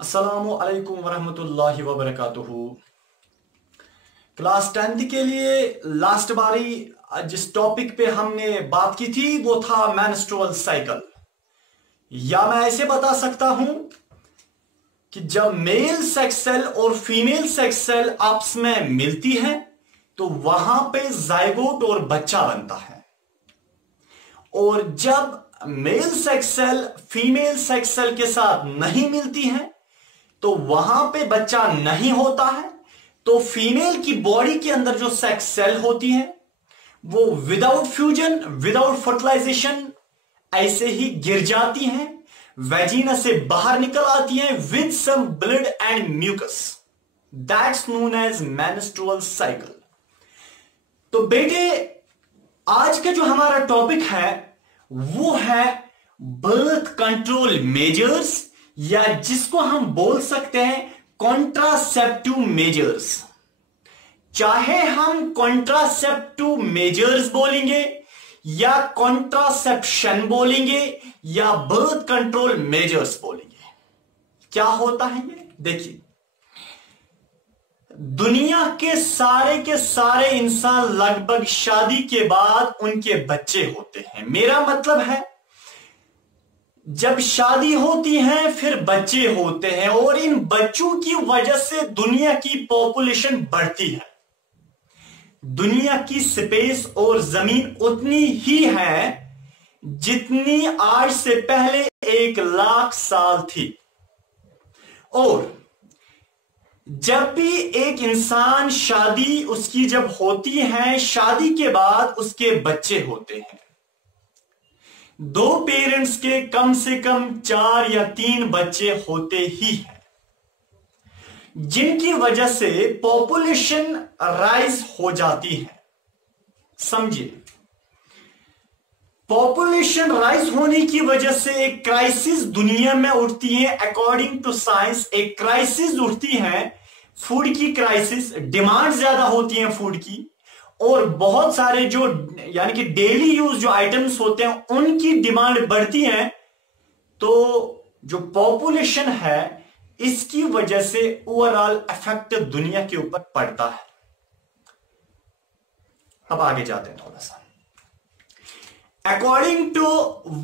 अस्सलामु अलैकुम वरहमतुल्लाहि वबरकातुहू। क्लास 10th के लिए लास्ट बारी जिस टॉपिक पे हमने बात की थी वो था मेंस्ट्रुअल साइकिल। या मैं ऐसे बता सकता हूं कि जब मेल सेक्स सेल और फीमेल सेक्स सेल आपस में मिलती हैं तो वहां पे जाइगोट और बच्चा बनता है, और जब male sex cell female sex cell के साथ नहीं मिलती हैं तो वहां पे बच्चा नहीं होता है। तो फीमेल की बॉडी के अंदर जो सेक्स सेल होती हैं वो विदाउट फ्यूजन विदाउट फर्टिलाइजेशन ऐसे ही गिर जाती हैं, वेजिना से बाहर निकल आती हैं with some blood and mucus. That's known as menstrual cycle. तो बेटे, आज का जो हमारा टॉपिक है वो है बर्थ कंट्रोल मेजर्स, या जिसको हम बोल सकते हैं कॉन्ट्रासेप्टिव मेजर्स। चाहे हम कॉन्ट्रासेप्टिव मेजर्स बोलेंगे या कॉन्ट्रासेप्शन बोलेंगे या बर्थ कंट्रोल मेजर्स बोलेंगे, क्या होता है ये देखिए। दुनिया के सारे इंसान लगभग शादी के बाद उनके बच्चे होते हैं। मेरा मतलब है जब शादी होती है फिर बच्चे होते हैं, और इन बच्चों की वजह से दुनिया की पॉपुलेशन बढ़ती है। दुनिया की स्पेस और जमीन उतनी ही है जितनी आज से पहले 1,00,000 साल थी। और जब भी एक इंसान शादी उसकी जब होती है, शादी के बाद उसके बच्चे होते हैं। दो पेरेंट्स के कम से कम 4 या 3 बच्चे होते ही हैं, जिनकी वजह से पॉपुलेशन राइज हो जाती है। समझिए, पॉपुलेशन राइज होने की वजह से एक क्राइसिस दुनिया में उठती है। अकॉर्डिंग टू साइंस एक क्राइसिस उठती है, फूड की क्राइसिस। डिमांड ज्यादा होती है फूड की, और बहुत सारे जो यानी कि डेली यूज जो आइटम्स होते हैं उनकी डिमांड बढ़ती है। तो जो पॉपुलेशन है इसकी वजह से ओवरऑल इफेक्ट दुनिया के ऊपर पड़ता है। अब आगे जाते हैं थोड़ा सा। According to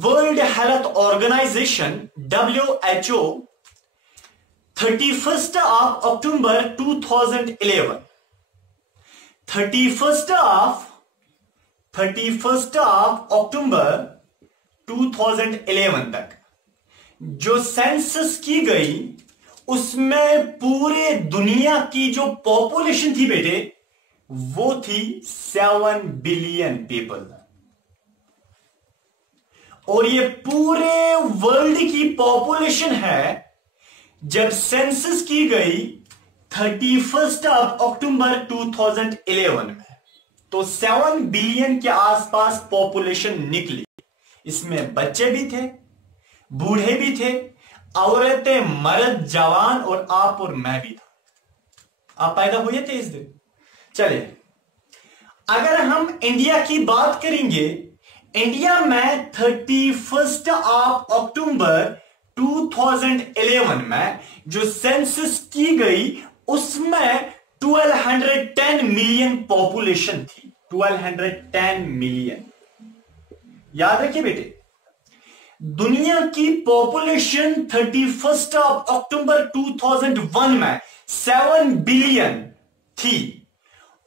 World Health Organization WHO, 31st of October 2011, 31st of October 2011 तक जो सेंसस की गई उसमें पूरे दुनिया की जो पॉपुलेशन थी बेटे वो थी 7 बिलियन पीपल। और ये पूरे वर्ल्ड की पॉपुलेशन है जब सेंसस की गई 31st of October 2011 में, तो 7 बिलियन के आसपास पॉपुलेशन निकली। इसमें बच्चे भी थे, बूढ़े भी थे, औरतें, मर्द, जवान, और आप और मैं भी था। आप पैदा हुए थे इस दिन। चलिए, अगर हम इंडिया की बात करेंगे, इंडिया में 31st of October 2011 में जो सेंसस की गई उसमें 1210 मिलियन पॉपुलेशन थी। 1210 मिलियन। याद रखिए बेटे, दुनिया की पॉपुलेशन 31st of October 2001 में 7 बिलियन थी,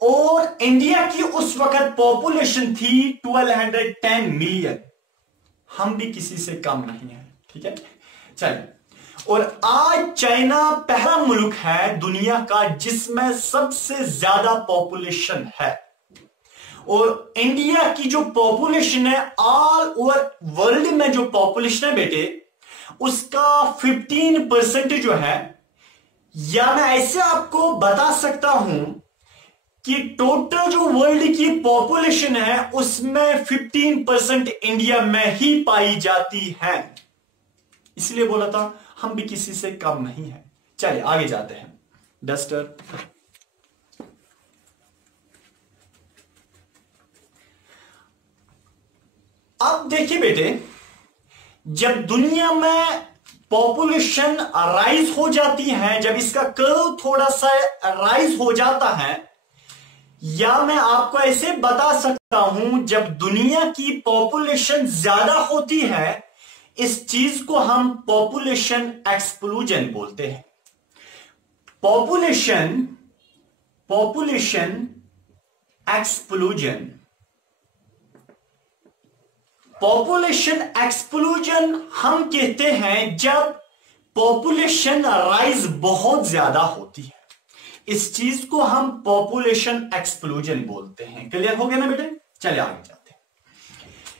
और इंडिया की उस वक्त पॉपुलेशन थी 1210 मिलियन। हम भी किसी से कम नहीं है, ठीक है। चलिए, और आज चाइना पहला मुल्क है दुनिया का जिसमें सबसे ज्यादा पॉपुलेशन है, और इंडिया की जो पॉपुलेशन है ऑल ओवर वर्ल्ड में जो पॉपुलेशन है बेटे उसका 15% जो है, या मैं ऐसे आपको बता सकता हूं कि टोटल जो वर्ल्ड की पॉपुलेशन है उसमें 15% इंडिया में ही पाई जाती है। इसलिए बोला था हम भी किसी से कम नहीं है। चलिए आगे जाते हैं। डस्टर, अब देखिए बेटे, जब दुनिया में पॉपुलेशन राइज हो जाती है, जब इसका कर्व थोड़ा सा राइज हो जाता है, या मैं आपको ऐसे बता सकता हूं, जब दुनिया की पॉपुलेशन ज्यादा होती है, इस चीज को हम पॉपुलेशन एक्सप्लोजन बोलते हैं। पॉपुलेशन एक्सप्लोजन, पॉपुलेशन एक्सप्लोजन हम कहते हैं जब पॉपुलेशन राइज बहुत ज्यादा होती है। इस चीज को हम पॉपुलेशन एक्सप्लोजन बोलते हैं। क्लियर हो गया ना बेटे? चलिए आगे चलते हैं।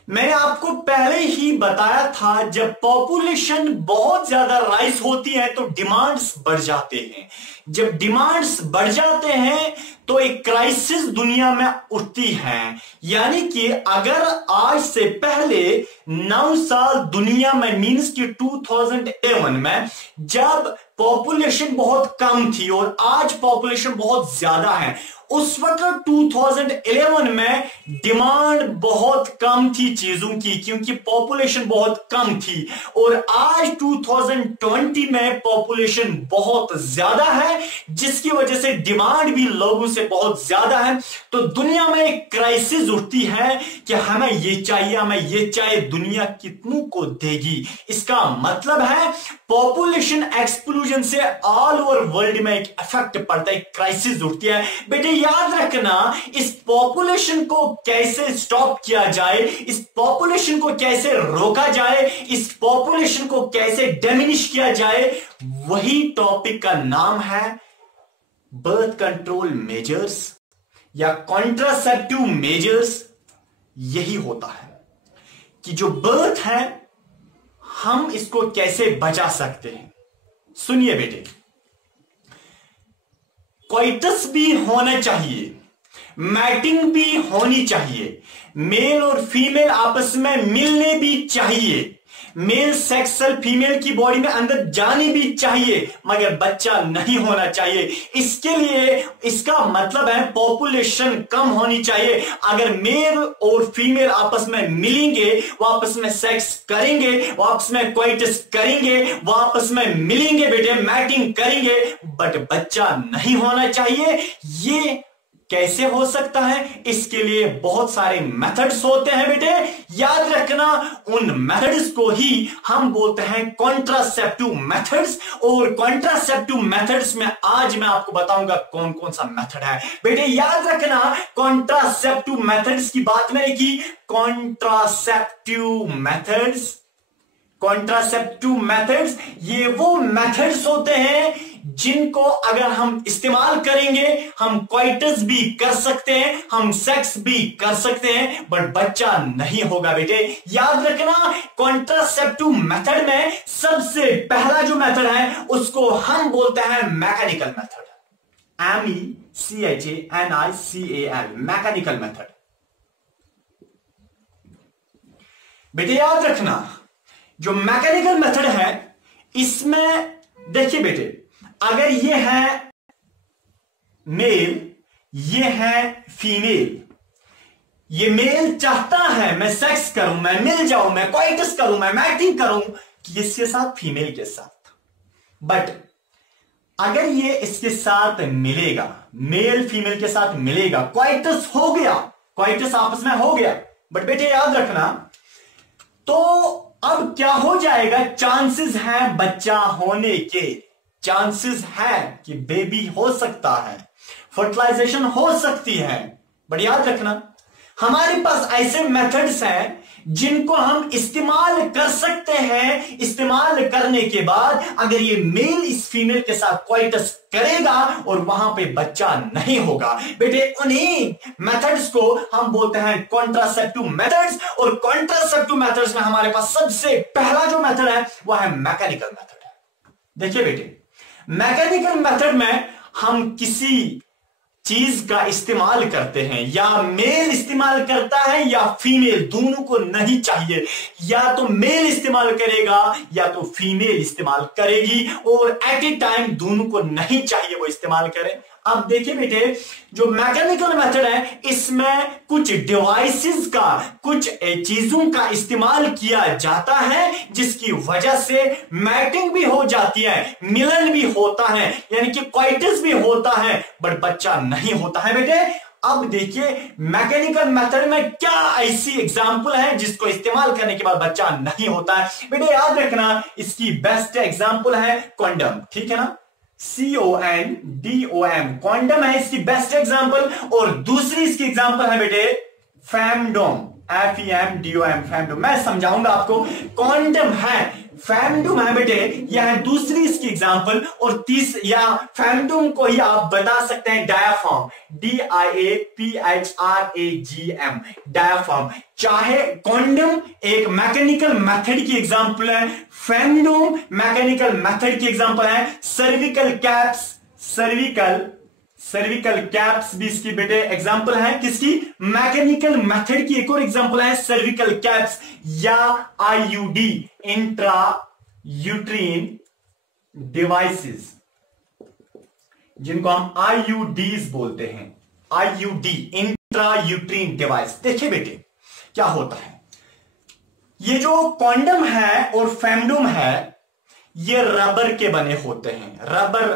मैंने आपको पहले ही बताया था, जब पॉपुलेशन बहुत ज्यादा राइज होती है तो डिमांड्स बढ़ जाते हैं। जब डिमांड्स बढ़ जाते हैं तो एक क्राइसिस दुनिया में उठती है। यानी कि अगर आज से पहले 9 साल दुनिया में, मीन्स कि 2011 में जब पॉपुलेशन बहुत कम थी और आज पॉपुलेशन बहुत ज्यादा है, उस वक्त 2011 में डिमांड बहुत कम थी चीजों की, क्योंकि पॉपुलेशन बहुत कम थी। और आज 2020 में पॉपुलेशन बहुत ज्यादा है, जिसकी वजह से डिमांड भी लोगों से बहुत ज्यादा है। तो दुनिया में एक क्राइसिस उठती है कि हमें ये चाहिए, हमें ये चाहिए, दुनिया कितनों को देगी। इसका मतलब है पॉपुलेशन एक्सप्लोजन से ऑल ओवर वर्ल्ड में एक इफेक्ट पड़ता है, एक क्राइसिस उठती है। बेटे याद रखना, इस पॉपुलेशन को कैसे स्टॉप किया जाए, इस पॉपुलेशन को कैसे रोका जाए, इस पॉपुलेशन को कैसे डिमिनिश किया जाए, वही टॉपिक का नाम है बर्थ कंट्रोल मेजर्स या कॉन्ट्रासेप्टिव मेजर्स। यही होता है कि जो बर्थ है हम इसको कैसे बचा सकते हैं। सुनिए बेटे, कोइटस भी होना चाहिए, मैटिंग भी होनी चाहिए, मेल और फीमेल आपस में मिलने भी चाहिए, मेल सेक्सुअल फीमेल की बॉडी में अंदर जाने भी चाहिए, मगर बच्चा नहीं होना चाहिए। इसके लिए इसका मतलब है पॉपुलेशन कम होनी चाहिए। अगर मेल और फीमेल आपस में मिलेंगे, वो आपस में सेक्स करेंगे, वो आपस में कोइटस करेंगे, वो आपस में मिलेंगे बेटे, मैटिंग करेंगे, बट बच्चा नहीं होना चाहिए। ये कैसे हो सकता है? इसके लिए बहुत सारे मेथड्स होते हैं बेटे, याद रखना। उन मेथड्स को ही हम बोलते हैं कॉन्ट्रासेप्टिव मेथड्स। और कॉन्ट्रासेप्टिव मेथड्स में आज मैं आपको बताऊंगा कौन कौन सा मेथड है। बेटे याद रखना, कॉन्ट्रासेप्टिव मेथड्स की बात मैंने की। कॉन्ट्रासेप्टिव मेथड्स ये वो मेथड्स होते हैं जिनको अगर हम इस्तेमाल करेंगे, हम कोइटस भी कर सकते हैं, हम सेक्स भी कर सकते हैं, बट बच्चा नहीं होगा बेटे। याद रखना, कॉन्ट्रासेप्टिव मेथड में सबसे पहला जो मेथड है उसको हम बोलते हैं mechanical method. MECHANICAL, mechanical method. बेटे याद रखना, जो मैकेनिकल मेथड है इसमें देखिए बेटे, अगर ये है मेल, ये है फीमेल, ये मेल चाहता है मैं सेक्स करूं, मैं मिल जाऊं, मैं कोइटस करूं, मैं मैटिंग करूं किसके साथ? फीमेल के साथ। बट अगर ये इसके साथ मिलेगा, मेल फीमेल के साथ मिलेगा, कोइटस हो गया, कोइटस आपस में हो गया, बट बेटे याद रखना, तो अब क्या हो जाएगा? चांसेस हैं बच्चा होने के, चांसेस है कि बेबी हो सकता है, फर्टिलाइजेशन हो सकती है। बट याद रखना, हमारे पास ऐसे मेथड्स हैं जिनको हम इस्तेमाल कर सकते हैं। इस्तेमाल करने के बाद अगर ये मेल इस फीमेल के साथ कोइटस करेगा और वहां पे बच्चा नहीं होगा, बेटे उन्हीं मेथड्स को हम बोलते हैं कॉन्ट्रासेप्टिव मेथड्स। और कॉन्ट्रासेप्टिव मेथड्स में हमारे पास सबसे पहला जो मेथड है वह है मैकेनिकल मेथड। देखिए बेटे, मैकेनिकल मेथड में हम किसी चीज का इस्तेमाल करते हैं, या मेल इस्तेमाल करता है या फीमेल, दोनों को नहीं चाहिए। या तो मेल इस्तेमाल करेगा या तो फीमेल इस्तेमाल करेगी, और एट ए टाइम दोनों को नहीं चाहिए वो इस्तेमाल करें। अब देखिए बेटे, जो मैकेनिकल मेथड है इसमें कुछ डिवाइसेस का, कुछ चीजों का इस्तेमाल किया जाता है जिसकी वजह से मैटिंग भी हो जाती है, मिलन भी होता है, यानी कि क्वाइटस भी होता है, बट बच्चा नहीं होता है बेटे। अब देखिए मैकेनिकल मेथड में क्या ऐसी एग्जाम्पल है जिसको इस्तेमाल करने के बाद बच्चा नहीं होता है। बेटे याद रखना, इसकी बेस्ट एग्जाम्पल है कॉन्डम, ठीक है ना, CONDOM, कॉन्डम है इसकी बेस्ट एग्जाम्पल। और दूसरी इसकी एग्जाम्पल है बेटे फेमडोम, FEMDOM, फेमडोम। मैं समझाऊंगा आपको, कॉन्डम है, फेमडोम है बेटे, यह है दूसरी इसकी एग्जाम्पल। और या फेमडोम को ही आप बता सकते हैं डायाफ्राम, DIAPHRAGM, डायाफ्राम। चाहे कॉन्डम एक मैकेनिकल मेथड की एग्जाम्पल है, फेमडोम मैकेनिकल मेथड की एग्जाम्पल है, सर्विकल कैप्स, सर्विकल कैप्स भी इसकी बेटे एग्जांपल है, किसकी, मैकेनिकल मेथड की। एक और एग्जांपल है सर्विकल कैप्स या IUD, इंट्रा यूट्रीन डिवाइसेस, जिनको हम IUDs बोलते हैं, IUD, इंट्रा यूट्रीन डिवाइस। देखिए बेटे क्या होता है, ये जो कॉन्डम है और फेमडोम है ये रबर के बने होते हैं, रबर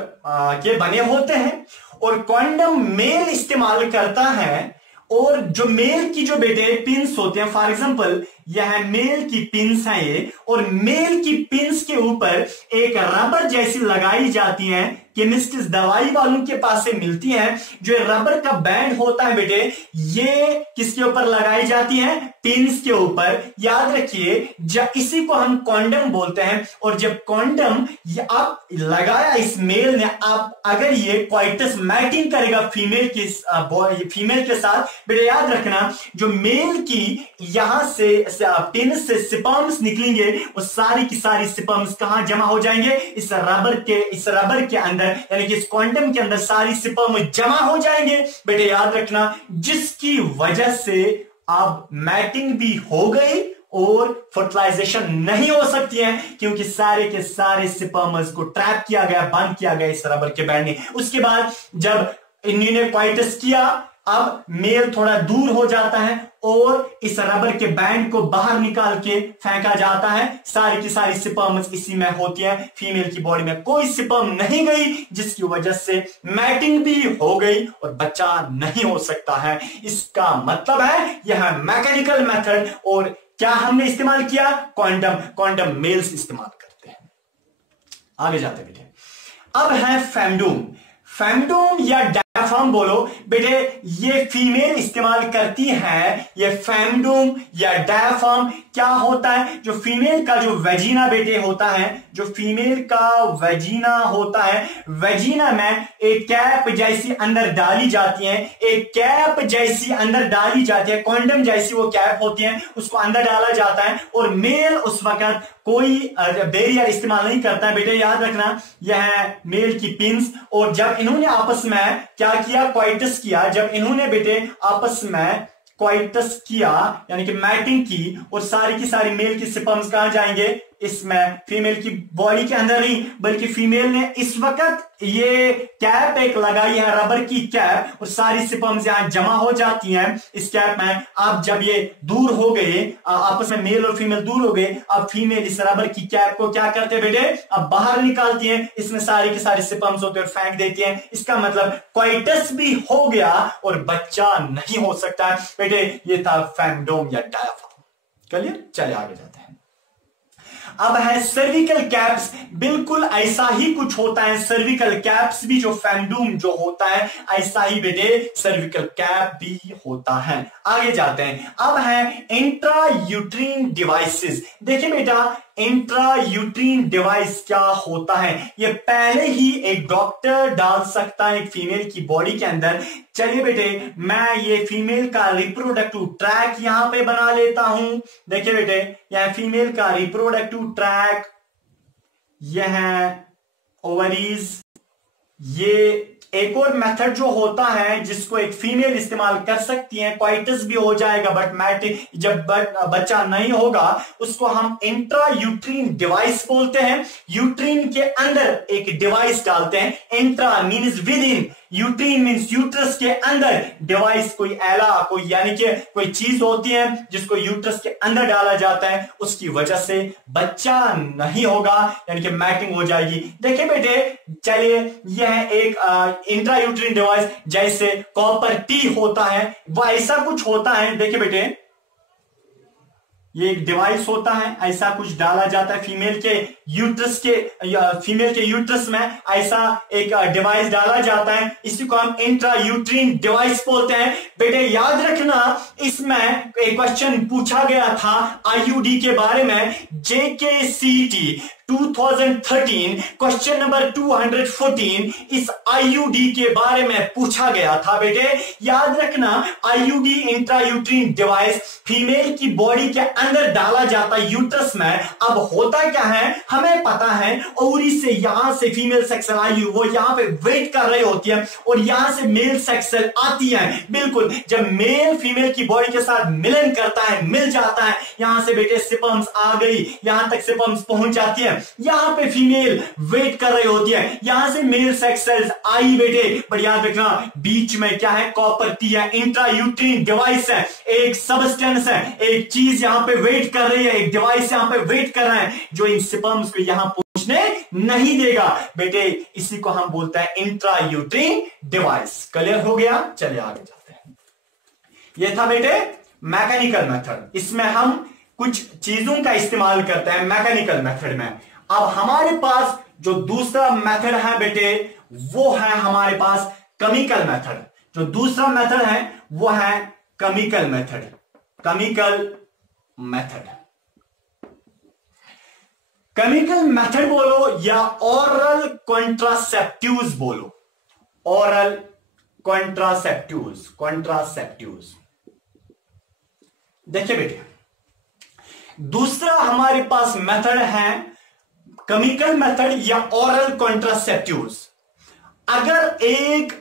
के बने होते हैं। और कॉन्डम मेल इस्तेमाल करता है, और जो मेल की जो बेटे पिंस होते हैं, फॉर एग्जांपल यह मेल की पिंस है ये, और मेल की पिंस के ऊपर एक रबर जैसी लगाई जाती है, केमिस्ट दवाई वालों के पास से मिलती है। जो रबर का बैंड होता है बेटे, ये किसके ऊपर लगाई जाती है, पिंस के ऊपर। याद रखिए इसी को हम कॉन्डम बोलते हैं। और जब कॉन्डम आप लगाया इस मेल ने, आप अगर ये क्वाइटस मैटिंग करेगा फीमेल के साथ, बेटे याद रखना जो मेल की यहां से पेनिस से स्पर्म्स निकलेंगे, वो सारी की सारी स्पर्म्स कहां जमा हो जाएंगे, इस रबर के अंदर, यानी कि इस क्वांटम के अंदर सारी स्पर्म जमा हो जाएंगे। बेटे याद रखना, जिसकी वजह से अब मैटिंग भी हो गई और फर्टिलाइजेशन नहीं हो सकती है, क्योंकि सारे के सारे स्पर्म्स को ट्रैप किया गया, बंद किया गया इस रबर के बैंड ने। उसके बाद जब इन्होंने क्वाइटस किया, अब मेल थोड़ा दूर हो जाता है और इस रबर के बैंड को बाहर निकाल के फेंका जाता है। सारी की सारी स्पर्म्स इसी में होती है, फीमेल की बॉडी में कोई स्पर्म नहीं गई, जिसकी वजह से मैटिंग भी हो गई और बच्चा नहीं हो सकता है। इसका मतलब है यह मैकेनिकल मेथड, और क्या हमने इस्तेमाल किया, कॉन्डम मेल्स इस्तेमाल करते हैं। आगे जाते बेटे, अब है फेमडोम या डायाफ्राम बोलो बेटे, ये फीमेल इस्तेमाल करती है। ये फेमडोम या डायाफ्राम क्या होता है, जो फीमेल का जो वेजिना बेटे होता है, जो फीमेल का वेजिना होता है, वेजिना में एक कैप जैसी अंदर डाली जाती है, एक कैप जैसी अंदर डाली जाती है, कॉन्डम जैसी वो कैप होती है, उसको अंदर डाला जाता है। और मेल उस वक्त कोई बैरियर इस्तेमाल नहीं करता है। बेटे याद रखना, यह मेल की पिंस, और जब इन्होंने आपस में क्या किया, क्वाइटस किया, जब इन्होंने बेटे आपस में क्वाइटस किया यानी कि मैटिंग की, और सारी की सारी मेल की स्पर्म्स कहां जाएंगे, इसमें फीमेल की बॉडी के अंदर नहीं, बल्कि फीमेल ने इस वक्त ये कैप एक लगाई है, रबर की कैप, और सारी स्पर्म्स यहां जमा हो जाती हैं इस कैप में। अब जब ये दूर हो गए, आपस में मेल और फीमेल दूर हो गए, अब फीमेल इस रबर की कैप को क्या करते हैं बेटे, अब बाहर निकालती है, इसमें सारी की सारी स्पर्म्स होते हैं और फेंक देती हैं। इसका मतलब क्वाइटस भी हो गया और बच्चा नहीं हो सकता है। बेटे ये था फेमडोम या डायाफ्राम। चलिए चले आगे जाते हैं। अब है सर्विकल कैप्स, बिल्कुल ऐसा ही कुछ होता है। सर्विकल कैप्स भी जो फेमडोम जो होता है, ऐसा ही बेटे सर्विकल कैप भी होता है। आगे जाते हैं। अब है इंट्रा यूट्रीन डिवाइसेस। देखिए बेटा, इंट्रा यूट्रीन डिवाइस क्या होता है, ये पहले ही एक डॉक्टर डाल सकता है एक फीमेल की बॉडी के अंदर। चलिए बेटे, मैं ये फीमेल का रिप्रोडक्टिव ट्रैक यहां पे बना लेता हूं। देखिए बेटे, यह फीमेल का रिप्रोडक्टिव ट्रैक, यह ओवरीज। ये एक और मेथड जो होता है जिसको एक फीमेल इस्तेमाल कर सकती है, क्वाइटस भी हो जाएगा, बट जब बच्चा नहीं होगा, उसको हम इंट्रा यूट्रीन डिवाइस बोलते हैं। यूट्रीन के अंदर एक डिवाइस डालते हैं, intra means with in, uterine means uterus के अंदर डिवाइस, कोई एला, कोई यानी कि कोई चीज होती है जिसको यूट्रस के अंदर डाला जाता है, उसकी वजह से बच्चा नहीं होगा, यानी कि मैटिंग हो जाएगी। देखिए बेटे, चलिए यह एक इंट्रा यूट्रीन डिवाइस जैसे कॉपर टी होता है, वह ऐसा कुछ होता है। देखिए बेटे, ये एक डिवाइस होता है, ऐसा कुछ डाला जाता है फीमेल के यूट्रस में ऐसा एक डिवाइस डाला जाता है, इसी को हम इंट्रा यूट्रीन डिवाइस बोलते हैं। बेटे याद रखना, इसमें एक क्वेश्चन पूछा गया था आईयूडी के बारे में, JKCET 2013 क्वेश्चन नंबर 214 इस आईयूडी के बारे में पूछा गया था। बेटे याद रखना, IUD intra uterine device female की बॉडी के अंदर डाला जाता है यूट्रस में। अब होता क्या है, हमें पता है, ओवरी से यहां से फीमेल सेक्स सेल आई, वो यहां पे वेट कर रही होती है और यहां से मेल सेक्स सेल आती है। बिल्कुल, जब मेल फीमेल की बॉडी के साथ मिलन करता है, मिल जाता है, यहां से बेटे स्पर्म्स आ गई, यहां तक स्पर्म्स पहुंच जाती है, यहां पे फीमेल वेट कर रही होती है, यहां से मेल सेक्स सेल्स आई बेटे, पर याद रखना बीच में क्या है, कॉपर टी है, इंट्रा यूट्रीन डिवाइस है, एक सबस्टेंस है, एक चीज यहां पे वेट कर रही है, एक डिवाइस यहां पे वेट कर रहा है जो इन स्पर्म्स को यहां पहुंचने नहीं देगा। बेटे इसी को हम बोलते हैं इंट्रा यूट्रीन डिवाइस। क्लियर हो गया? चलिए आगे चलते हैं। यह था बेटे मैकेनिकल मेथड, इसमें हम कुछ चीजों का इस्तेमाल करते हैं मैकेनिकल मेथड में। अब हमारे पास जो दूसरा मेथड है बेटे, वो है हमारे पास केमिकल मेथड। जो दूसरा मेथड है वो है chemical method. Chemical method, chemical method बोलो या ओरल कॉन्ट्रासेप्टिव्स बोलो, ओरल कॉन्ट्रासेप्टिव्स। देखिए बेटे, दूसरा हमारे पास मेथड है केमिकल मेथड या ओरल कॉन्ट्रासेप्टिव्स। अगर एक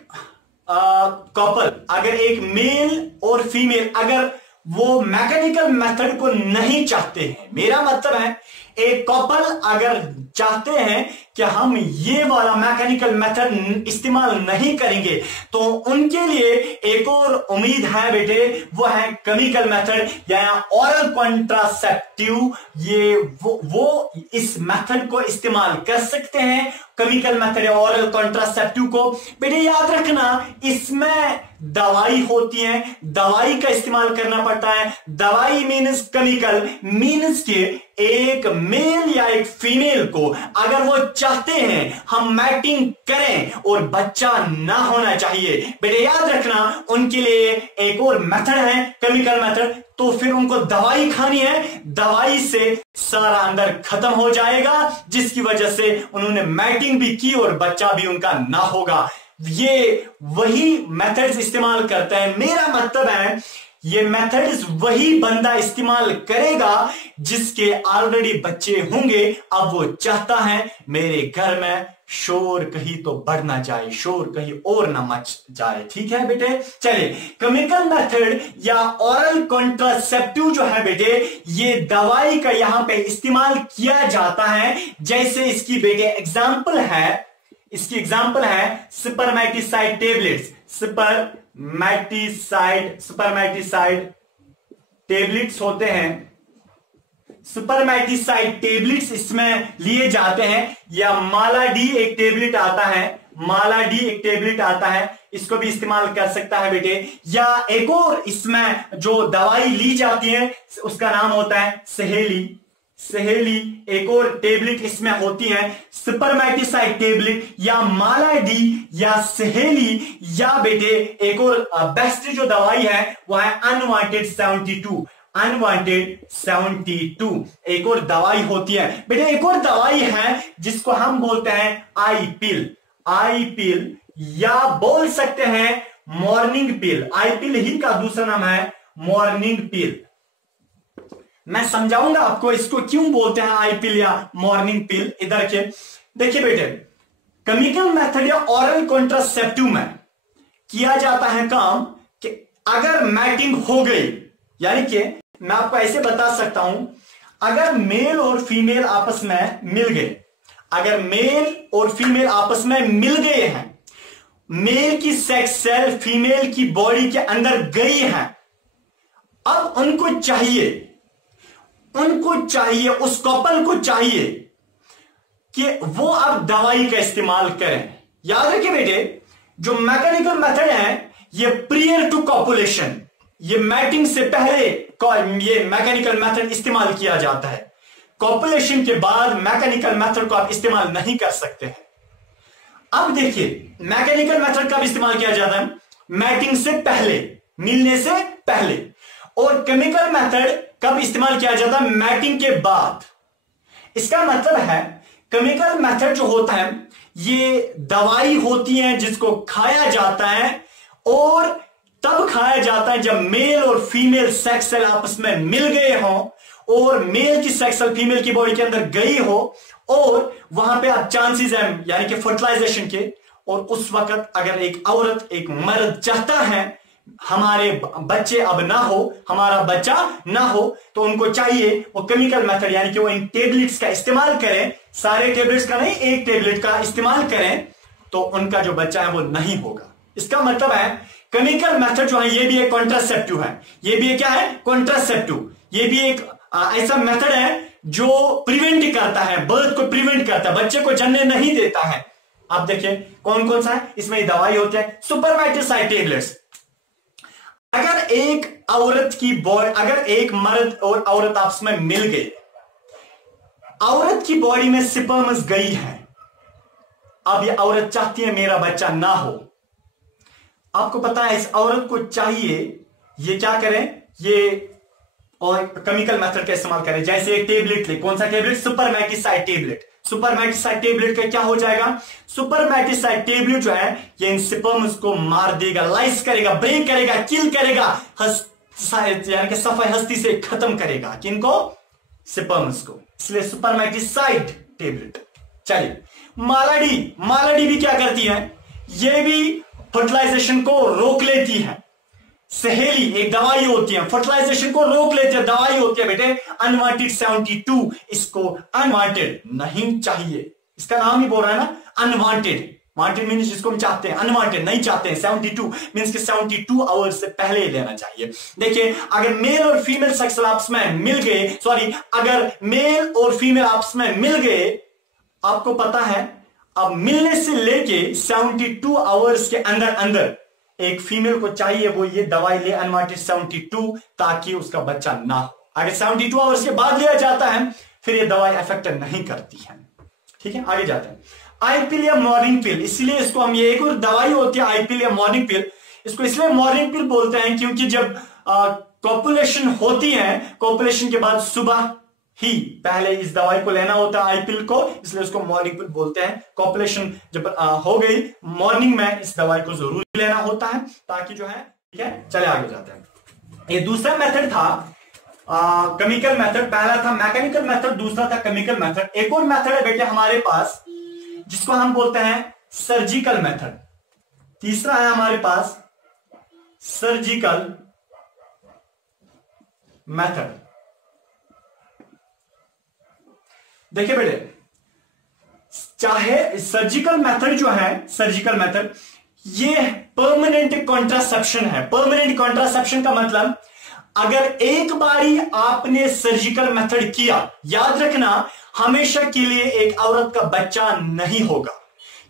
कपल, अगर एक मेल और फीमेल, अगर वो मैकेनिकल मेथड को नहीं चाहते हैं, मेरा मतलब है एक कपल अगर चाहते हैं कि हम ये वाला मैकेनिकल मेथड इस्तेमाल नहीं करेंगे, तो उनके लिए एक और उम्मीद है बेटे, वो है केमिकल मेथड या ओरल कॉन्ट्रासेप्टिव। ये वो इस मेथड को इस्तेमाल कर सकते हैं, केमिकल मेथड या ओरल कॉन्ट्रासेप्टिव को। बेटे याद रखना, इसमें दवाई होती है, दवाई का इस्तेमाल करना पड़ता है। दवाई मीन्स केमिकल, मीन्स के एक मेल या एक फीमेल को अगर वो चाहते हैं हम मैटिंग करें और बच्चा ना होना चाहिए, बेटे याद रखना उनके लिए एक और मेथड है केमिकल मेथड। तो फिर उनको दवाई खानी है, दवाई से सारा अंदर खत्म हो जाएगा, जिसकी वजह से उन्होंने मैटिंग भी की और बच्चा भी उनका ना होगा। ये वही मेथड्स इस्तेमाल करते हैं। मेरा मतलब है ये मेथड्स वही बंदा इस्तेमाल करेगा जिसके ऑलरेडी बच्चे होंगे। अब वो चाहता है मेरे घर में शोर कहीं तो बढ़ ना जाए, शोर कहीं और ना मच जाए। ठीक है बेटे, चलिए केमिकल मेथड या ओरल कॉन्ट्रासेप्टिव जो है बेटे, ये दवाई का यहां पे इस्तेमाल किया जाता है। जैसे इसकी बेटे एग्जाम्पल है, इसकी एग्जाम्पल है स्पर्मेटिसाइड टेबलेट्स। स्पर्मेटिसाइड टेबलेट्स होते हैं, स्पर्मेटिसाइड टेबलेट्स इसमें लिए जाते हैं। या मालाडी एक टेबलेट आता है, मालाडी एक टेबलेट आता है, इसको भी इस्तेमाल कर सकता है बेटे। या एक और इसमें जो दवाई ली जाती है उसका नाम होता है सहेली। सहेली एक और टेबलेट इसमें होती है, स्पर्मेटिसाइड टेबलेट या मालाडी या सहेली। या बेटे एक और बेस्ट जो दवाई है वो है अनवांटेड 72। अनवांटेड 72 एक और दवाई होती है बेटे। एक और दवाई है जिसको हम बोलते हैं आई पिल। आई पिल या बोल सकते हैं मॉर्निंग पिल। आई पिल ही का दूसरा नाम है मॉर्निंग पिल। मैं समझाऊंगा आपको इसको क्यों बोलते हैं आई पिल या मॉर्निंग पिल। इधर के देखिए बेटे, केमिकल मेथड या ओरल कॉन्ट्रासेप्टिव में किया जाता है काम कि अगर मैटिंग हो गई, यानी कि मैं आपको ऐसे बता सकता हूं, अगर मेल और फीमेल आपस में मिल गए, अगर मेल और फीमेल आपस में मिल गए हैं, मेल की सेक्स सेल फीमेल की बॉडी के अंदर गई हैं, अब उनको चाहिए उस कपल को चाहिए कि वो अब दवाई का इस्तेमाल करें। याद रखिए बेटे, जो मैकेनिकल मेथड है ये प्रियर टू कॉपुलेशन, ये मैटिंग से पहले ये मैकेनिकल मेथड इस्तेमाल किया जाता है। कॉपुलेशन के बाद मैकेनिकल मेथड को आप इस्तेमाल नहीं कर सकते हैं। अब देखिए मैकेनिकल मेथड कब इस्तेमाल किया जाता है? मैटिंग से पहले, मिलने से पहले। और केमिकल मेथड कब इस्तेमाल किया जाता है? मैटिंग के बाद। इसका मतलब है केमिकल मेथड जो होता है ये दवाई होती है जिसको खाया जाता है, और तब खाया जाता है जब मेल और फीमेल सेक्स सेल आपस में मिल गए हों और मेल की सेक्स सेल फीमेल की बॉडी के अंदर गई हो, और वहां पे आप चांसेस हैं यानी कि फर्टिलाइजेशन के। और उस वक्त अगर एक औरत एक मर्द चाहता है हमारे बच्चे अब ना हो, हमारा बच्चा ना हो, तो उनको चाहिए वो केमिकल मेथड यानी कि वो इन टेबलेट्स का इस्तेमाल करें, सारे टेबलेट्स का नहीं, एक टेबलेट का इस्तेमाल करें, तो उनका जो बच्चा है वो नहीं होगा। इसका मतलब है केमिकल मेथड जो है ये भी एक कॉन्ट्रासेप्टिव है, ये भी एक क्या है? कॉन्ट्रासेप्टिव। ये भी एक ऐसा मेथड है जो प्रिवेंट करता है, बर्थ को प्रिवेंट करता है, बच्चे को जन्म नहीं देता है। आप देखिए कौन कौन सा है इसमें? दवाई होती है सुपरमेटिसाइड टेबलेट्स। अगर एक औरत की बॉडी, अगर एक मर्द और औरत आपस में मिल गए, औरत की बॉडी में स्पर्म्स गई है, अब ये औरत चाहती है मेरा बच्चा ना हो, आपको पता है इस औरत को चाहिए ये क्या करें? ये और केमिकल मेथड का इस्तेमाल करें। जैसे एक टेबलेट ले, कौन सा टेबलेट? सुपरमेटिसाइड टेबलेट। सुपरमेटिसाइड टेबलेट का क्या हो जाएगा? सुपरमेटिसाइड टेबलेट जो है ये इन स्पर्म्स को मार देगा, लाइस करेगा, ब्रेक करेगा, किल करेगा, यानी कि सफाई हस्ती से खत्म करेगा। किनको? स्पर्म्स को। इसलिए सुपरमेटिसाइड टेबलेट। चलिए मालाडी भी क्या करती है? ये भी फर्टिलाइजेशन को रोक लेती है। सहेली एक दवाई होती है, फर्टिलाइजेशन को रोक लेती है, दवाई होती है बेटे अनवांटेड 72। इसको अनवांटेड नहीं चाहिए, इसका नाम ही बोल रहा है ना, अनवांटेड। वांटेड मीन्स जिसको हम चाहते हैं, अनवांटेड नहीं चाहते हैं। 72 मीन्स कि 72 आवर्स से पहले लेना चाहिए। देखिए अगर मेल और फीमेल सेक्स आपस में मिल गए, अगर मेल और फीमेल आपस में मिल गए, आपको पता है अब मिलने से लेके 72 आवर्स के अंदर अंदर एक फीमेल को चाहिए वो ये दवाई ले अनवांटेड 72, ताकि उसका बच्चा ना हो। अगर 72 आवर्स के बाद लिया जाता है फिर ये दवाई इफेक्ट नहीं करती है। ठीक है, आगे जाते हैं। आई पिल या मॉर्निंग पिल, इसलिए इसको हम, ये एक और दवाई होती है आई पिल या मॉर्निंग पिल, इसको इसलिए मॉर्निंग पिल बोलते हैं क्योंकि जब कॉपुलेशन होती है, कॉपुलेशन के बाद सुबह ही पहले इस दवाई को लेना होता है आई पिल को, इसलिए उसको मॉर्निंग पिल बोलते हैं। कॉपुलेशन जब हो गई मॉर्निंग में इस दवाई को जरूर लेना होता है ताकि जो है, ठीक है। चले आगे जाते हैं। ये दूसरा मेथड था केमिकल मेथड, पहला था मैकेनिकल मेथड, दूसरा था केमिकल मेथड। एक और मेथड है बेटे हमारे पास जिसको हम बोलते हैं सर्जिकल मेथड। तीसरा है हमारे पास सर्जिकल मेथड। देखिए बेटे, चाहे सर्जिकल मेथड जो है, सर्जिकल मेथड ये परमानेंट कॉन्ट्रासेप्शन है। परमानेंट कॉन्ट्रासेप्शन का मतलब अगर एक बारी आपने सर्जिकल मेथड किया, याद रखना हमेशा के लिए एक औरत का बच्चा नहीं होगा,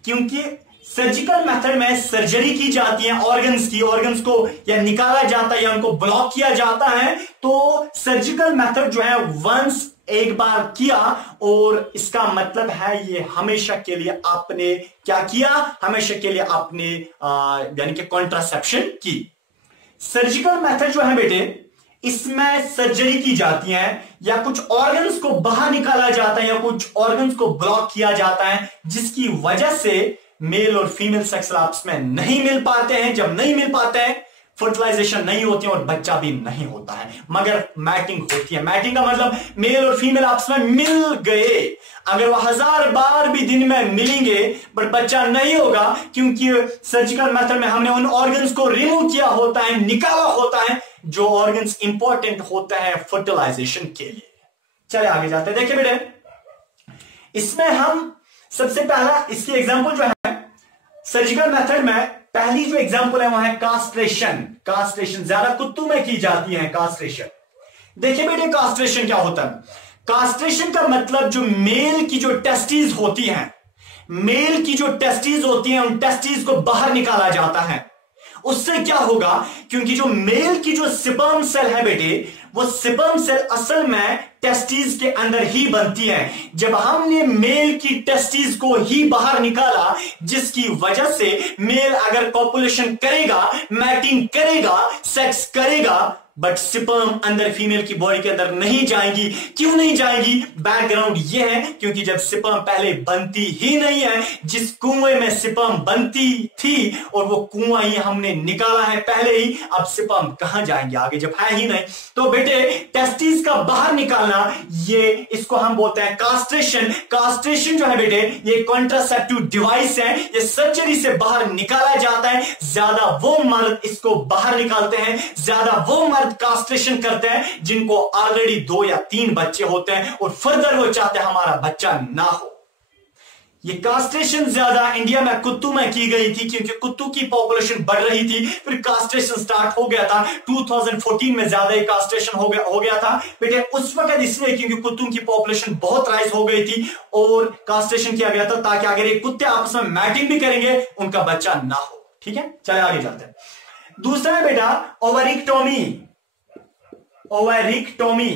क्योंकि सर्जिकल मेथड में सर्जरी की जाती है ऑर्गन्स को या निकाला जाता है या उनको ब्लॉक किया जाता है। तो सर्जिकल मेथड जो है वंस एक बार किया, और इसका मतलब है ये हमेशा के लिए आपने क्या किया, हमेशा के लिए आपने यानी कि कॉन्ट्रासेप्शन की। सर्जिकल मेथड जो है बेटे इसमें सर्जरी की जाती है या कुछ ऑर्गन्स को बाहर निकाला जाता है या कुछ ऑर्गन्स को ब्लॉक किया जाता है, जिसकी वजह से मेल और फीमेल सेक्स आपस में नहीं मिल पाते हैं। जब नहीं मिल पाते हैं फर्टिलाइजेशन नहीं होती है और बच्चा भी नहीं होता है, मगर मैटिंग होती है। मैटिंग का मतलब मेल और फीमेल आपस में मिल गए, अगर वो 1000 बार भी दिन में मिलेंगे बट बच्चा नहीं होगा, क्योंकि सर्जिकल मेथड में हमने उन ऑर्गन्स को रिमूव किया होता है, निकाला होता है जो ऑर्गन्स इंपॉर्टेंट होता है फर्टिलाइजेशन के लिए। चले आगे जाते हैं। देखिए बेटे इसमें हम सबसे पहला इसकी एग्जांपल जो है सर्जिकल मेथड में पहली जो एग्जांपल है वह है कास्ट्रेशन। कास्ट्रेशन ज्यादा कुत्तों में की जाती है कास्ट्रेशन। देखिए बेटे कास्ट्रेशन क्या होता है। कास्ट्रेशन का मतलब जो मेल की जो टेस्टिस होती हैं, मेल की जो टेस्टिस होती हैं उन टेस्टिस को बाहर निकाला जाता है। उससे क्या होगा, क्योंकि जो मेल की जो स्पर्म सेल है बेटे, वो स्पर्म सेल असल में टेस्टिस के अंदर ही बनती है। जब हमने मेल की टेस्टिस को ही बाहर निकाला, जिसकी वजह से मेल अगर कॉपुलेशन करेगा, मैटिंग करेगा, सेक्स करेगा, बट स्पर्म अंदर फीमेल की बॉडी के अंदर नहीं जाएंगी। क्यों नहीं जाएंगी? बैकग्राउंड ये है क्योंकि जब स्पर्म पहले बनती ही नहीं है, जिस कुएं में स्पर्म बनती थी और वो कुआं ही हमने निकाला है पहले ही, अब स्पर्म कहां जाएंगे आगे जब है ही नहीं। तो बेटे टेस्टिस का बाहर निकालना, ये इसको हम बोलते हैं कास्ट्रेशन। कास्ट्रेशन जो है बेटे ये कॉन्ट्रासेप्टिव डिवाइस है, ये सर्जरी से बाहर निकाला जाता है। ज्यादा वो मर्द इसको बाहर निकालते हैं, ज्यादा वो मर्द कास्ट्रेशन करते हैं जिनको ऑलरेडी 2 या 3 बच्चे होते हैं और फर्दर वो चाहते हैं हमारा बच्चा ना हो। ये कास्ट्रेशन ज्यादा इंडिया में कुत्तों में की गई थी क्योंकि कुत्तों की पॉपुलेशन बढ़ रही थी, फिर कास्ट्रेशन स्टार्ट हो गया था। 2014 में ज्यादा ही कास्ट्रेशन हो गया था बेटे उस वक्त, इसलिए क्योंकि कुत्तों की पॉपुलेशन बहुत राइज हो गई थी और कास्ट्रेशन किया गया था ताकि अगर ये कुत्ते आपस में मैटिंग भी करेंगे उनका बच्चा ना हो। ठीक है, चले आगे चलते हैं। दूसरा है बेटा ओवरिक्टोमी। ओवरिक्टोमी,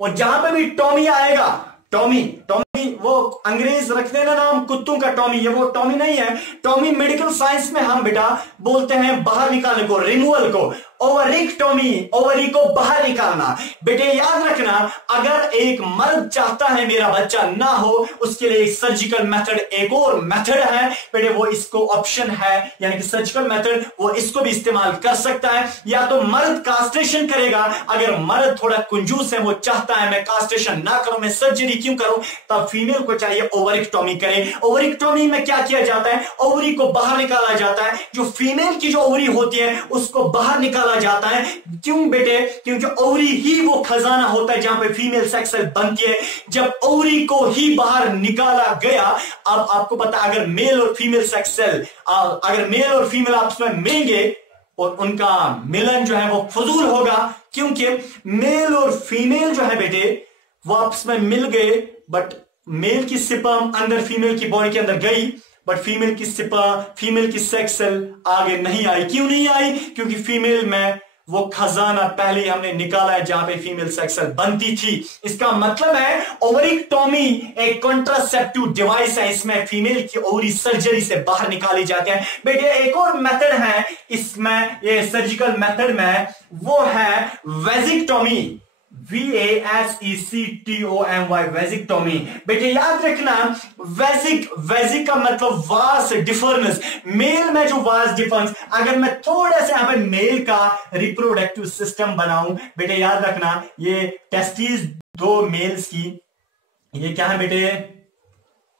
और जहां पे भी टॉमी आएगा, टॉमी टॉमी वो अंग्रेज रख देना नाम कुत्तों का टॉमी, ये वो टॉमी नहीं है। टॉमी मेडिकल साइंस में हम बेटा बोलते हैं बाहर निकालने को, रिमूवल को। ओवरिक्टोमी, ओवरी को बाहर निकालना। बेटे याद रखना, अगर एक मर्द चाहता है मेरा बच्चा ना हो, उसके लिए एक सर्जिकल मेथड, एक और मेथड है बेटे, वो इसको ऑप्शन है, यानी कि सर्जिकल मेथड, वो इसको भी इस्तेमाल कर सकता है। या तो मर्द कास्ट्रेशन करेगा, अगर मर्द थोड़ा कंजूस है, वो चाहता है मैं कास्ट्रेशन ना करूं, मैं सर्जरी क्यों करूं, तब फीमेल को चाहिए ओवरिक्टोमी करे। ओवरिक्टोमी में क्या किया जाता है, ओवरी को बाहर निकाला जाता है। जो फीमेल की जो ओवरी होती है उसको बाहर निकाला जाता है। क्यों बेटे? क्योंकि ओवरी ही वो खजाना होता है जहां पे फीमेल सेक्स सेल बनती है। जब ओवरी को ही बाहर निकाला गया, अब आपको पता, अगर मेल और फीमेल सेक्स सेल, अगर मेल और फीमेल आपस में मिलेंगे और उनका मिलन जो है वो फजूल होगा, क्योंकि मेल और फीमेल जो है बेटे वो आपस में मिल गए, बट मेल की स्पर्म अंदर फीमेल की बॉडी के अंदर गई, बट फीमेल की सेक्स सेल आगे नहीं आई। क्यों नहीं आई? क्योंकि फीमेल में वो खजाना पहले ही हमने निकाला है जहां पे फीमेल सेक्स सेल बनती थी। इसका मतलब है ओवरिक्टोमी एक कॉन्ट्रासेप्टिव डिवाइस है, इसमें फीमेल की ओवरी सर्जरी से बाहर निकाली जाती है। बेटे एक और मेथड है इसमें, ये सर्जिकल मेथड में, वो है वेजिक्टोमी। VASECTOMY, वेजिक्टोमी। बेटे याद रखना, वेजिक का मतलब वास डिफरेंस। मेल में जो वास डिफरेंस, अगर मैं थोड़ा सा यहां पे मेल का रिप्रोडक्टिव सिस्टम बनाऊं, बेटे याद रखना, ये टेस्टिस 2 मेल्स की, ये क्या है बेटे,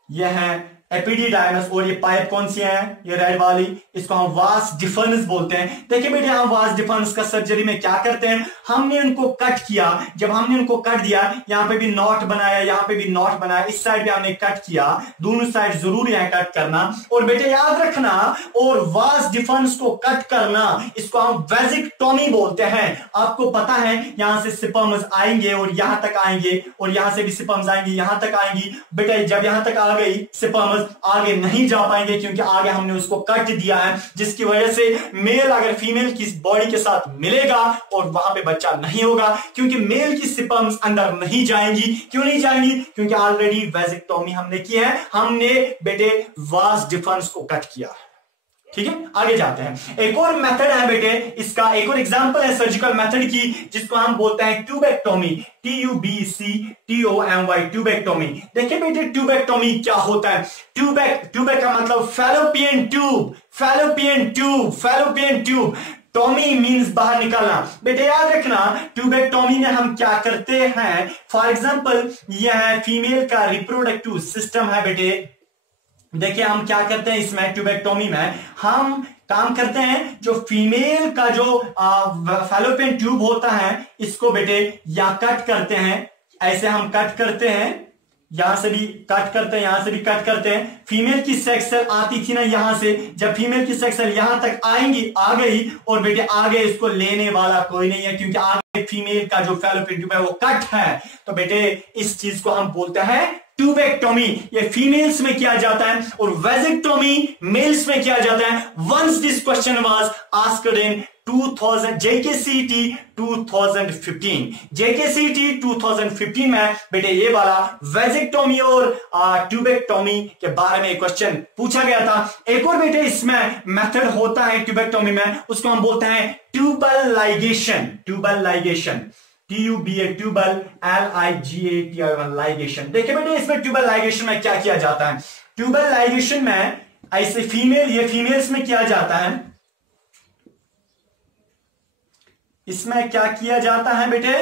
ये है एपिडिडाइमस, और ये पाइप कौन सी है, ये रेड वाली, इसको हम वास डिफरेंस बोलते हैं। देखिए बेटे हम वास डिफरेंस का सर्जरी में क्या करते हैं, हमने उनको कट किया। जब हमने उनको कट दिया, यहां पे भी नॉट बनाया, यहां पे भी नॉट बनाया, इस साइड पे हमने कट किया, दोनों साइड जरूरी है कट करना। और बेटे याद रखना, और वास डिफरेंस को कट करना, इसको हम वेजिक्टोमी बोलते हैं। आपको पता है यहां से स्पर्म्स आएंगे और यहां तक आएंगे, और यहां से भी स्पर्म्स आएंगी, यहां तक आएंगी। बेटे जब यहां तक आ गई स्पर्म्स आगे नहीं जा पाएंगे क्योंकि आगे हमने उसको कट दिया है, जिसकी वजह से मेल अगर फीमेल की बॉडी के साथ मिलेगा और वहां पे बच्चा नहीं होगा, क्योंकि मेल की स्पर्म्स अंदर नहीं जाएंगी। क्यों नहीं जाएंगी? क्योंकि ऑलरेडी वेजिक्टोमी हमने की है, हमने बेटे वास डिफरेंस को कट किया। ठीक है, आगे जाते हैं। एक और मेथड है बेटे, इसका एक और एग्जांपल है सर्जिकल मेथड की, जिसको हम बोलते हैं ट्यूबेक्टोमी। TUBECTOMY, tubectomy. देखिए बेटे ट्यूबेक्टोमी क्या होता है। ट्यूबेक का मतलब fallopian tube, fallopian tube, fallopian tube. Tommy means बाहर निकालना। बेटे याद रखना, ट्यूबेक्टोमी में हम क्या करते हैं, फॉर एग्जांपल यह फीमेल का रिप्रोडक्टिव सिस्टम है बेटे। देखिए हम क्या करते हैं इसमें, ट्यूबेक्टोमी में हम काम करते हैं, जो फीमेल का जो फैलोपियन ट्यूब होता है, इसको बेटे या कट करते हैं, ऐसे हम कट करते हैं, यहां से भी कट करते हैं, यहां से भी कट करते हैं। फीमेल की सेक्स सेल आती थी ना यहां से, जब फीमेल की सेक्स सेल यहां तक आएंगी, आ गई, और बेटे आगे इसको लेने वाला कोई नहीं है, क्योंकि आगे फीमेल का जो फैलोपियन ट्यूब है वो कट है। तो बेटे इस चीज को हम बोलते हैं ट्यूबेक्टोमी। ये फीमेल्स में किया जाता है, और वेजेक्टोमी मेल्स में किया जाता है। Once this question was asked in 2000 JKCET 2015। JKCET 2015 में बेटे ये वाला वेजेक्टोमी और ट्यूबेक्टोमी के बारे में क्वेश्चन पूछा गया था। एक और बेटे इसमें मेथड होता है ट्यूबेक्टोमी में, उसको हम बोलते हैं tubal ligation. Tubal ligation, TUBA tubal, LIGAT ligation. देखिए बेटे इसमें ट्यूबल लाइगेशन में क्या किया जाता है। ट्यूबल लाइगेशन में ऐसे ये फीमेल्स में किया जाता है। इसमें क्या किया जाता है बेटे,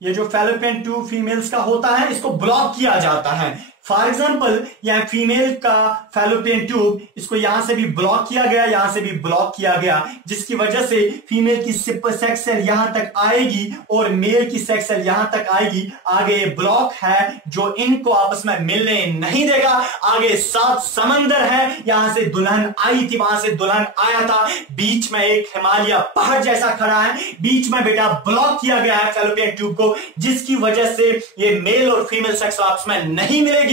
ये जो फैलोपियन ट्यूब फीमेल्स का होता है इसको ब्लॉक किया जाता है। फॉर एग्जाम्पल यहां फीमेल का फैलोपियन ट्यूब, इसको यहां से भी ब्लॉक किया गया, यहां से भी ब्लॉक किया गया, जिसकी वजह से फीमेल की सेक्स सेल यहां तक आएगी और मेल की सेक्स सेल यहां तक आएगी। आगे ब्लॉक है जो इनको आपस में मिलने नहीं देगा। आगे 7 समंदर है, यहां से दुल्हन आई थी, वहां से दुल्हन आया था, बीच में एक हिमालय पहाड़ जैसा खड़ा है, बीच में बेटा ब्लॉक किया गया है फैलोपियन ट्यूब को, जिसकी वजह से ये मेल और फीमेल सेक्स आपस में नहीं मिलेगी।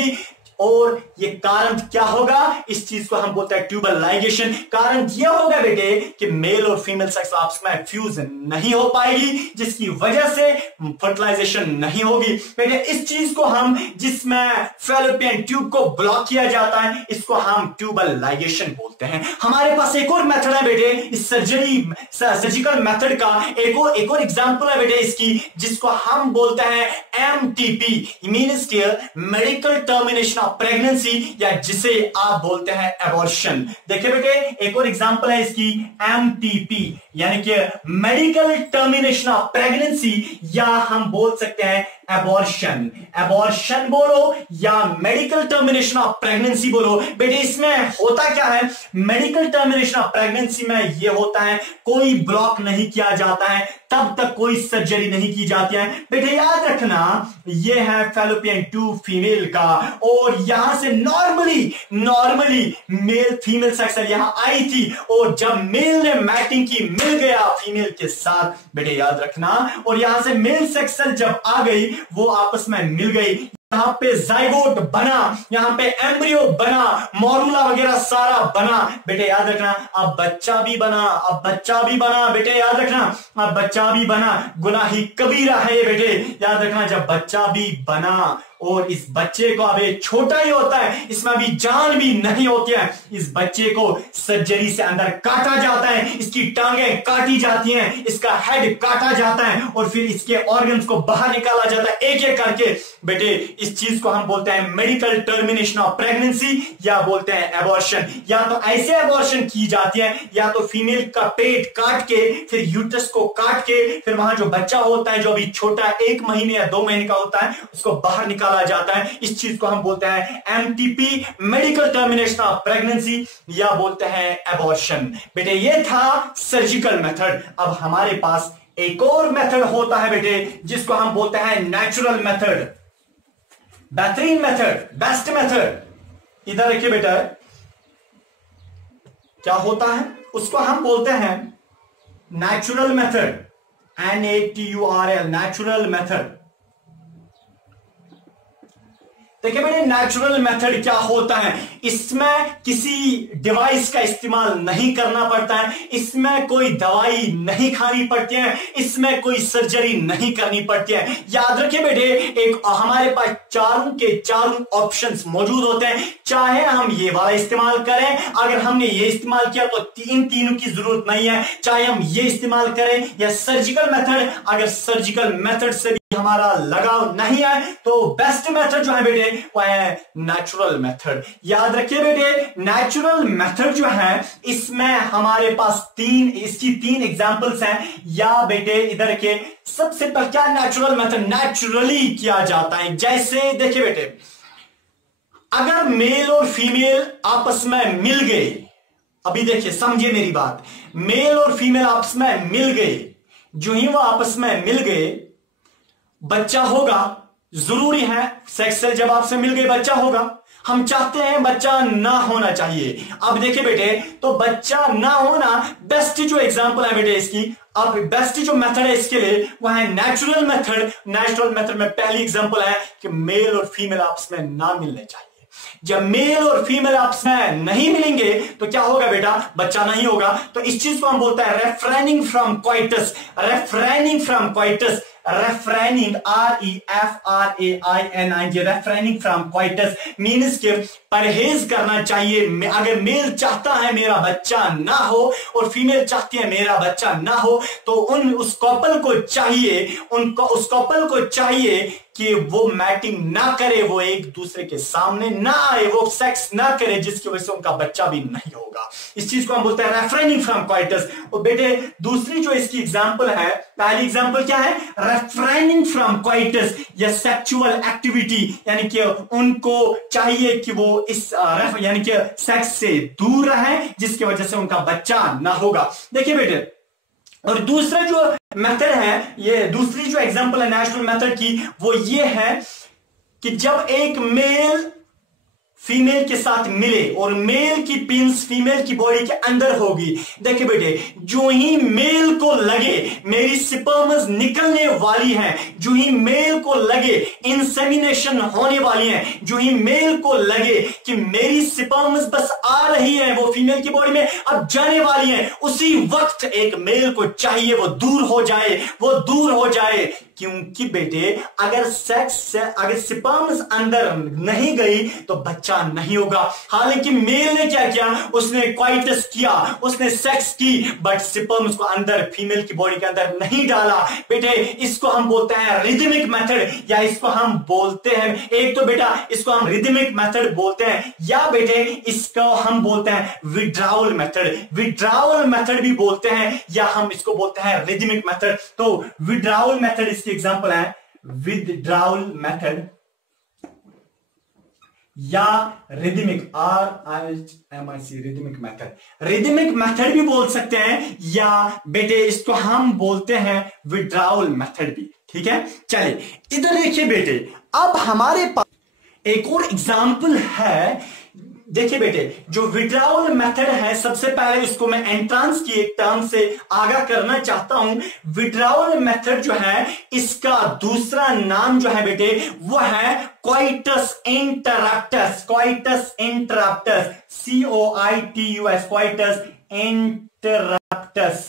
और ये कारण क्या होगा, इस चीज को हम बोलते हैं ट्यूबल लाइगेशन। कारण यह होगा बेटे कि मेल और फीमेल सेक्स आपस में फ्यूज नहीं हो पाएगी, जिसकी वजह से फर्टिलाइजेशन नहीं होगी। बेटे इस चीज को हम, जिसमें फैलोपियन ट्यूब को ब्लॉक किया जाता है, इसको हम ट्यूबल लाइगेशन बोलते हैं। हमारे पास एक और मेथड है बेटे इस सर्जिकल मेथड का, एक और एग्जांपल है बेटे इसकी, जिसको हम बोलते हैं MTP, ministerial medical termination pregnancy, या जिसे आप बोलते हैं एबॉर्शन। देखिए बेटे एक और एग्जांपल है इसकी MTP, यानी कि मेडिकल टर्मिनेशन ऑफ प्रेगनेंसी, या हम बोल सकते हैं एबॉर्शन। एबॉर्शन बोलो या मेडिकल टर्मिनेशन ऑफ प्रेगनेंसी बोलो। बेटे इसमें होता क्या है, मेडिकल टर्मिनेशन ऑफ प्रेगनेंसी में यह होता है कोई ब्लॉक नहीं किया जाता है, तब तक कोई सर्जरी नहीं की जाती है। बेटे याद रखना यह है फैलोपियन ट्यूब फीमेल का, और यहां से normally male female sex cell यहां आई थी, और जब मेल ने मैटिंग की, मिल गया फीमेल के साथ, बेटे याद रखना, और यहां से मेल सेक्स सेल जब आ गई वो आपस में मिल गई, यहां पे जाइगोट बना, यहां पे एम्ब्रियो बना, मॉरुला वगैरह सारा बना। बेटे याद रखना अब बच्चा भी बना, बेटे याद रखना अब बच्चा भी बना। गुनाही कबीरा है ये बेटे, याद रखना जब बच्चा भी बना, और इस बच्चे को, अब ये छोटा ही होता है, इसमें अभी जान भी नहीं होती है, इस बच्चे को सर्जरी से अंदर काटा जाता है, इसकी टांगें काटी जाती हैं, इसका हेड काटा जाता है, और फिर इसके ऑर्गन्स को बाहर निकाला जाता है एक एक करके। बेटे इस चीज को हम बोलते हैं मेडिकल टर्मिनेशन ऑफ प्रेगनेंसी, या बोलते हैं एबॉर्शन। या तो ऐसे एबॉर्शन की जाती है, या तो फीमेल का पेट काट के, फिर यूट्रस को काट के, फिर वहां जो बच्चा होता है जो अभी छोटा 1 महीने या 2 महीने का होता है, उसको बाहर निकाला जाता है। इस चीज को हम बोलते हैं MTP, medical termination of pregnancy, या बोलते हैं एबॉर्शन। बेटे ये था सर्जिकल मेथड। अब हमारे पास एक और मेथड होता है बेटे, जिसको हम बोलते हैं नेचुरल मेथड, बेहतरीन मेथड, बेस्ट मेथड। इधर देखिए बेटा क्या होता है, उसको हम बोलते हैं natural method, NATURL, natural method. देखिए बेटे नेचुरल मेथड क्या होता है, इसमें किसी डिवाइस का इस्तेमाल नहीं करना पड़ता है, इसमें कोई दवाई नहीं खानी पड़ती है, इसमें कोई सर्जरी नहीं करनी पड़ती है। याद रखिए बेटे एक हमारे पास चारों के चारों ऑप्शंस मौजूद होते हैं, चाहे हम ये वाला इस्तेमाल करें, अगर हमने ये इस्तेमाल किया तो तीनों की जरूरत नहीं है, चाहे हम ये इस्तेमाल करें या सर्जिकल मेथड, अगर सर्जिकल मेथड से हमारा लगाव नहीं है तो बेस्ट मेथड जो है बेटे वो है नेचुरल मेथड। याद रखिए बेटे नेचुरल मेथड जो है इसमें हमारे पास इसकी 3 एग्जांपल्स हैं। या बेटे इधर के सबसे पहले क्या नेचुरल मेथड नेचुरली किया जाता है, जैसे देखिए बेटे अगर मेल और फीमेल आपस में मिल गए, अभी देखिए समझिए मेरी बात, मेल और फीमेल आपस में मिल गए, जो ही वो आपस में मिल गए बच्चा होगा, जरूरी है सेक्स सेल जब आपसे मिल गई बच्चा होगा। हम चाहते हैं बच्चा ना होना चाहिए। अब देखिए बेटे, तो बच्चा ना होना बेस्ट जो एग्जांपल है बेटे इसकी, अब बेस्ट जो मेथड है इसके लिए वह है नेचुरल मेथड। नेचुरल मेथड में पहली एग्जांपल है कि मेल और फीमेल आपस में ना मिलने चाहिए। जब मेल और फीमेल आपस में नहीं मिलेंगे तो क्या होगा बेटा, बच्चा नहीं होगा। तो इस चीज को हम बोलते हैं refraining from coitus. Refraining from coitus, refraining REFRAINING, refraining from coitus means के परहेज करना चाहिए। अगर मेल चाहता है मेरा बच्चा ना हो और फीमेल चाहती है मेरा बच्चा ना हो, तो उस कपल को चाहिए, उस कपल को चाहिए कि वो मैटिंग ना करे, वो एक दूसरे के सामने ना आए, वो सेक्स ना करे, जिसकी वजह से उनका बच्चा भी नहीं होगा। इस चीज को हम बोलते हैं रेफ्रेनिंग फ्रॉम क्वाइटस। और बेटे दूसरी जो इसकी एग्जांपल है, पहली एग्जांपल क्या है, रेफ्रेनिंग फ्रॉम क्वाइटस या सेक्सुअल एक्टिविटी, यानी कि उनको चाहिए कि वो इस यानी कि सेक्स से दूर रहे, जिसकी वजह से उनका बच्चा ना होगा। देखिए बेटे, और दूसरा जो मेथड है, ये दूसरी जो एग्जांपल है नेचुरल मेथड की, वो ये है कि जब एक मेल फीमेल के साथ मिले और मेल की पिंस फीमेल की बॉडी के अंदर होगी। देखिए बेटे, जो ही मेल को लगे मेरी स्पर्म्स निकलने वाली हैं, जो ही मेल को लगे इंसेमिनेशन होने वाली है, जो ही मेल को लगे कि मेरी स्पर्म्स बस आ रही है, वो फीमेल की बॉडी में अब जाने वाली है, उसी वक्त एक मेल को चाहिए वो दूर हो जाए, वो दूर हो जाए। क्योंकि बेटे अगर स्पर्म्स अंदर नहीं गई तो बच्चा नहीं होगा। हालांकि मेल ने क्या किया, उसने क्वाइटस किया, उसने सेक्स की, बट स्पर्म्स को अंदर फीमेल की बॉडी के अंदर नहीं डाला। बेटे इसको हम बोलते हैं रिदमिक मेथड, या इसको हम बोलते हैं, एक तो बेटा इसको हम रिदमिक मेथड बोलते हैं, या बेटे इसको हम बोलते हैं विड्रावल मेथड। विड्रावल मेथड भी बोलते हैं, या हम इसको बोलते हैं रिदमिक मेथड। तो विड्रावल मेथड इसकी एग्जांपल है विथड्रॉवल मेथड या rhythmic RIDMIC rhythmic method. Rhythmic method भी बोल सकते हैं, या बेटे इसको हम बोलते हैं विथड्रॉवल मेथड भी। ठीक है, चलिए इधर देखिए बेटे, अब हमारे पास एक और एग्जांपल है। देखिए बेटे, जो विड्रावल मेथड है, सबसे पहले उसको मैं एंट्रांस की एक टर्म से आगाह करना चाहता हूं। विड्रावल मेथड जो है, इसका दूसरा नाम जो है बेटे वो है coitus interruptus. Coitus interruptus, COITUS, coitus interruptus.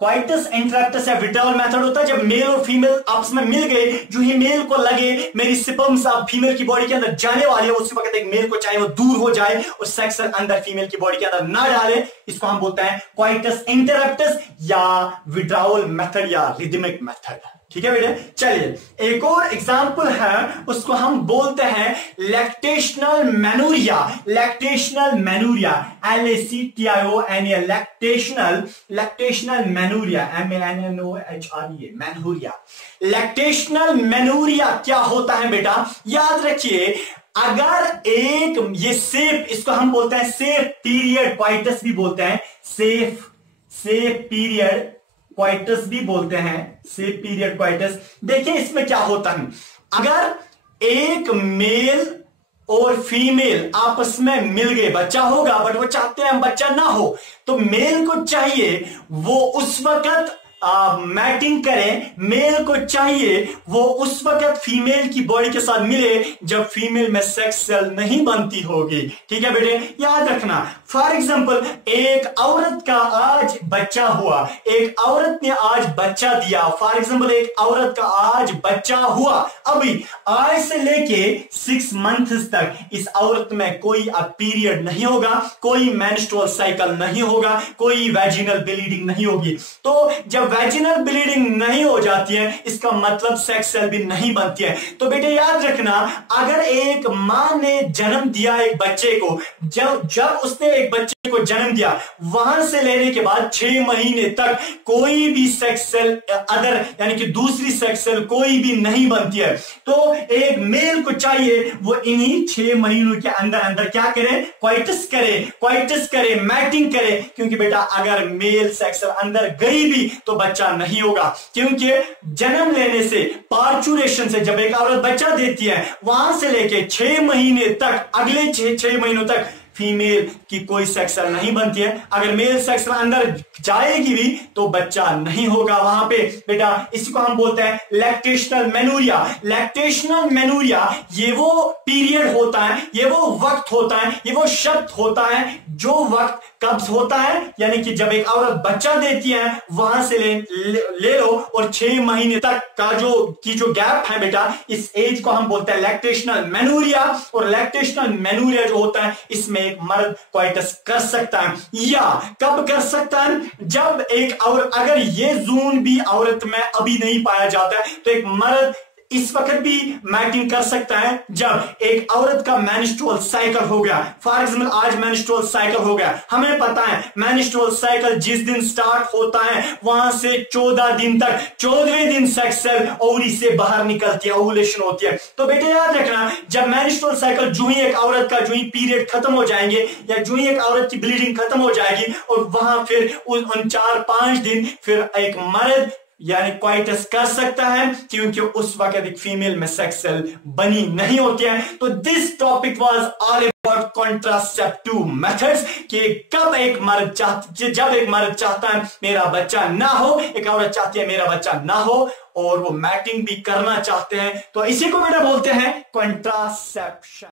Coitus interruptus या विड्रावल मेथड होता है जब मेल और फीमेल आपस में मिल गए, जो ही मेल को लगे मेरी स्पर्म्स अब फीमेल की बॉडी के अंदर जाने वाली है, उसी वक्त एक मेल को चाहे वो दूर हो जाए और सेक्स अंदर फीमेल की बॉडी के अंदर ना डाले, इसको हम बोलते हैं क्वाइटस इंटरप्टस या विड्रावल मेथड या रिदमिक मेथड। ठीक है बेटे, चलिए एक और एग्जांपल है, उसको हम बोलते हैं lactational amenorrhoea. Lactational amenorrhoea, LACTIONA, lactational amenorrhoea, MENOHREA, amenorrhoea. Lactational amenorrhoea क्या होता है बेटा, याद रखिए, अगर एक ये सेफ, इसको हम बोलते हैं सेफ पीरियड क्वाइटस भी बोलते हैं, सेफ पीरियड क्वाइटस भी बोलते हैं, सेफ पीरियड क्वाइटस। देखिए इसमें क्या होता है, अगर एक मेल और फीमेल आपस में मिल गए, बच्चा होगा बट वो चाहते हैं बच्चा ना हो, तो मेल को चाहिए वो उस वक्त मैटिंग करें, मेल को चाहिए वो उस वक्त फीमेल की बॉडी के साथ मिले जब फीमेल में सेक्स सेल नहीं बनती होगी। ठीक है बेटे, याद रखना। फॉर एग्जांपल, एक औरत का आज बच्चा हुआ, एक औरत ने आज बच्चा दिया, फॉर एग्जांपल एक औरत का आज बच्चा हुआ, अभी आज से लेके 6 मंथ्स तक इस औरत में कोई अब पीरियड नहीं होगा, कोई मेंस्ट्रुअल साइकिल नहीं होगा, कोई वैजिनल ब्लीडिंग नहीं होगी। तो जब वैजिनल ब्लीडिंग नहीं हो जाती है, इसका मतलब सेक्स सेल भी नहीं बनती है। तो बेटे याद रखना, अगर एक मां ने जन्म दिया एक बच्चे को, जब उसने एक बच्चे को जन्म दिया, वहां से लेने के बाद 6 महीने तक कोई भी सेक्स सेल अदर यानी कि दूसरी सेक्स सेल कोई भी नहीं बनती है। तो एक मेल को चाहिए वो इन्हीं 6 महीनों के अंदर अंदर क्या करे, क्वाइटस करे, मैटिंग करे, क्योंकि बेटा अगर मेल सेक्स सेल अंदर गई भी तो बच्चा नहीं होगा, क्योंकि जन्म लेने से, पार्चुरेशन से, जब एक औरत बच्चा देती है वहां से लेके 6 महीने तक, अगले 6 महीनों तक फीमेल की कोई सेक्स सेल नहीं बनती है। अगर मेल सेक्स सेल अंदर जाएगी भी तो बच्चा नहीं होगा वहां पे बेटा। इसी को हम बोलते हैं लैक्टेशनल मेनूरिया। लैक्टेशनल मेनूरिया ये वो पीरियड होता है, ये वो वक्त होता है, ये वो शब्द होता है जो वक्त कब होता है, यानी कि जब एक औरत बच्चा देती है वहां से ले लो और 6 महीने तक का जो गैप है बेटा, इस एज को हम बोलते हैं लैक्टेशनल मेनूरिया। और लैक्टेशनल मेनूरिया जो होता है इसमें एक मर्द क्वाइटस कर सकता है, या कब कर सकता है, जब एक और अगर ये जोन भी औरत में अभी नहीं पाया जाता है तो एक मर्द इस वक्त भी मैटिंग कर सकता है जब एक औरत का मेंस्ट्रुअल साइकिल हो गया। फॉर एग्जाम्पल आज मेंस्ट्रुअल साइकिल हो गया, हमें पता है मेंस्ट्रुअल साइकिल जिस दिन स्टार्ट होता है वहां से 14 दिन तक, 14वें दिन सेक्स सेल ओवरी से बाहर निकलती है, ओवुलेशन होती है। तो बेटे याद रखना, जब मेंस्ट्रुअल साइकिल जो ही एक औरत का जो ही पीरियड खत्म हो जाएंगे या जो ही एक औरत की ब्लीडिंग खत्म हो जाएगी और वहां फिर उन 4-5 दिन फिर एक मर्द यानी क्वाइटस कर सकता है, क्योंकि उस वक्त एक फीमेल में सेक्स सेल बनी नहीं होती है। तो this topic was all about contraceptive methods कि जब एक मर्द चाहता है मेरा बच्चा ना हो, एक औरत चाहती है मेरा बच्चा ना हो, और वो मैटिंग भी करना चाहते हैं, तो इसी को बेटा बोलते हैं कॉन्ट्रासेप्शन।